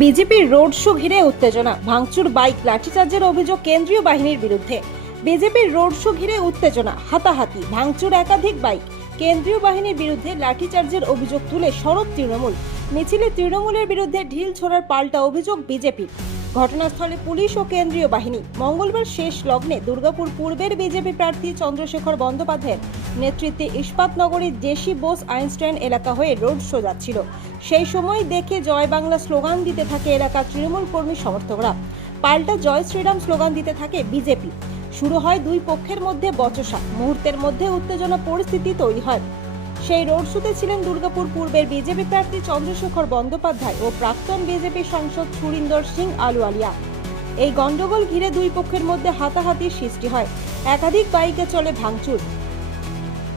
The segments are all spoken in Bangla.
বিজেপির রোড শো ঘিরে উত্তেজনা, ভাঙচুর, বাইক লাঠিচার্জের অভিযোগ কেন্দ্রীয় বাহিনীর বিরুদ্ধে। বিজেপির রোড শো ঘিরে উত্তেজনা, হাতাহাতি, ভাঙচুর, একাধিক বাইক। কেন্দ্রীয় বাহিনীর বিরুদ্ধে লাঠিচার্জের অভিযোগ তুলে সরব তৃণমূল। মিছিলে তৃণমূলের বিরুদ্ধে ঢিল ছোড়ার পাল্টা অভিযোগ বিজেপির। ঘটনাস্থলে পুলিশ ও কেন্দ্রীয় বাহিনী। মঙ্গলবার শেষ লগ্নে দুর্গাপুর পূর্বের বিজেপি প্রার্থী চন্দ্রশেখর বন্দ্যোপাধ্যায়ের নেতৃত্বে ইস্পাতনগরীর জেসি বোস আইনস্টাইন এলাকা হয়ে রোড শো যাচ্ছিল। সেই সময় দেখে জয় বাংলা স্লোগান দিতে থাকে এলাকার তৃণমূল কর্মী সমর্থকরা। পাল্টা জয় শ্রীরাম স্লোগান দিতে থাকে বিজেপি। শুরু হয় দুই পক্ষের মধ্যে বচসা। মুহূর্তের মধ্যে উত্তেজনা পরিস্থিতি তৈরি হয়। সেই রোড শোতে ছিলেন দুর্গাপুর পূর্বের বিজেপি প্রার্থী চন্দ্রশেখর বন্দ্যোপাধ্যায় ও প্রাক্তন বিজেপি সাংসদ সুরিন্দর সিং আলুওয়ালিয়া। এই গন্ডগোল ঘিরে দুই পক্ষের মধ্যে হাতাহাতির সৃষ্টি হয়। একাধিক বাইকে চলে ভাঙচুর।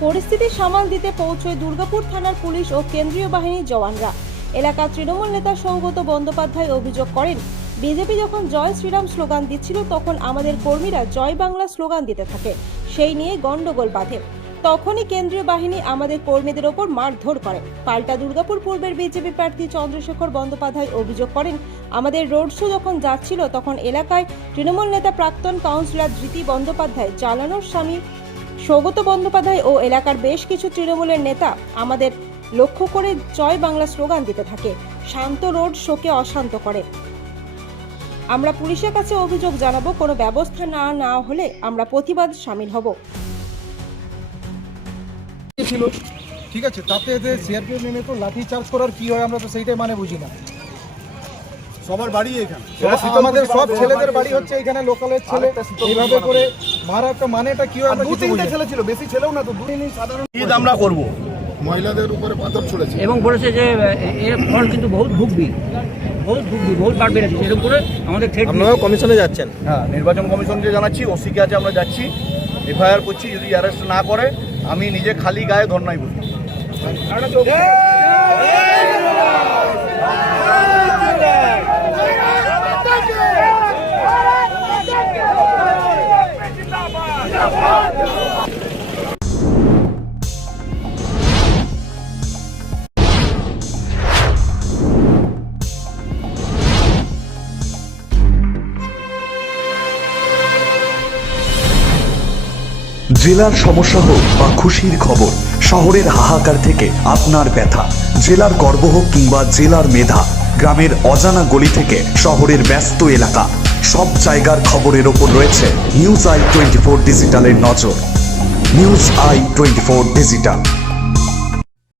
পরিস্থিতি সামাল দিতে পৌঁছয় দুর্গাপুর থানার পুলিশ ও কেন্দ্রীয় বাহিনীর জওয়ানরা। এলাকার তৃণমূল নেতা সৌগত বন্দ্যোপাধ্যায় অভিযোগ করেন, বিজেপি যখন জয় শ্রীরাম স্লোগান দিচ্ছিল তখন আমাদের কর্মীরা জয় বাংলা স্লোগান দিতে থাকে। সেই নিয়ে গন্ডগোল বাধে। তখনই কেন্দ্রীয় বাহিনী আমাদের কর্মীদের ওপর মারধর করে। পাল্টা দুর্গাপুর পূর্বের বিজেপি প্রার্থী চন্দ্রশেখর বন্দ্যোপাধ্যায় অভিযোগ করেন, আমাদের রোড শো যখন যাচ্ছিল তখন এলাকায় তৃণমূল নেতা প্রাক্তন কাউন্সিলর ধৃতি বন্দ্যোপাধ্যায়, চালানোর স্বামী সৌগত বন্দ্যোপাধ্যায় ও এলাকার বেশ কিছু তৃণমূলের নেতা আমাদের লক্ষ্য করে জয় বাংলা স্লোগান দিতে থাকে। শান্ত রোড শোকে অশান্ত করে। আমরা পুলিশের কাছে অভিযোগ জানাবো, কোনো ব্যবস্থা না হলে আমরা প্রতিবাদ সামিল হব। ছিল ঠিক আছে, তাতে সিআরপিএফ নেমে তো লাঠি চার্জ করার কি হয় আমরা তো সেইটাই মানে বুঝি না। সবার বাড়ি এখানে, আমাদের সব ছেলেদের বাড়ি হচ্ছে এখানে, লোকালের ছেলে এইভাবে করে মারা একটা মানেটা কি হয় আমরা দু তিনটে ছেলে ছিল, বেশি ছেলেও না তো, সাধারণ ঈদ আমরা করবো। মহিলাদের উপরে পাথর ছুড়েছে এবং বলেছে যে এর ফল কিন্তু বহুত ভুগবি, বহুত বার বেড়েছে। এরকম করে আমাদের আপনারাও কমিশনে যাচ্ছেন? হ্যাঁ, নির্বাচন কমিশনকে জানাচ্ছি, ওসিকে আছে, আমরা যাচ্ছি, এফআইআর করছি। যদি অ্যারেস্ট না করে আমি নিজে খালি গায়ে ধর্নায় বসবো। জেলার সমস্যা হোক বা খুশির খবর, শহরের হাহাকার থেকে আপনার ব্যথা, জেলার গর্ব হোক কিংবা জেলার মেধা, গ্রামের অজানা গলি থেকে শহরের ব্যস্ত এলাকা, সব জায়গার খবরের ওপর রয়েছে নিউজ আই 24 ডিজিটালের নজর। News I 24 digital.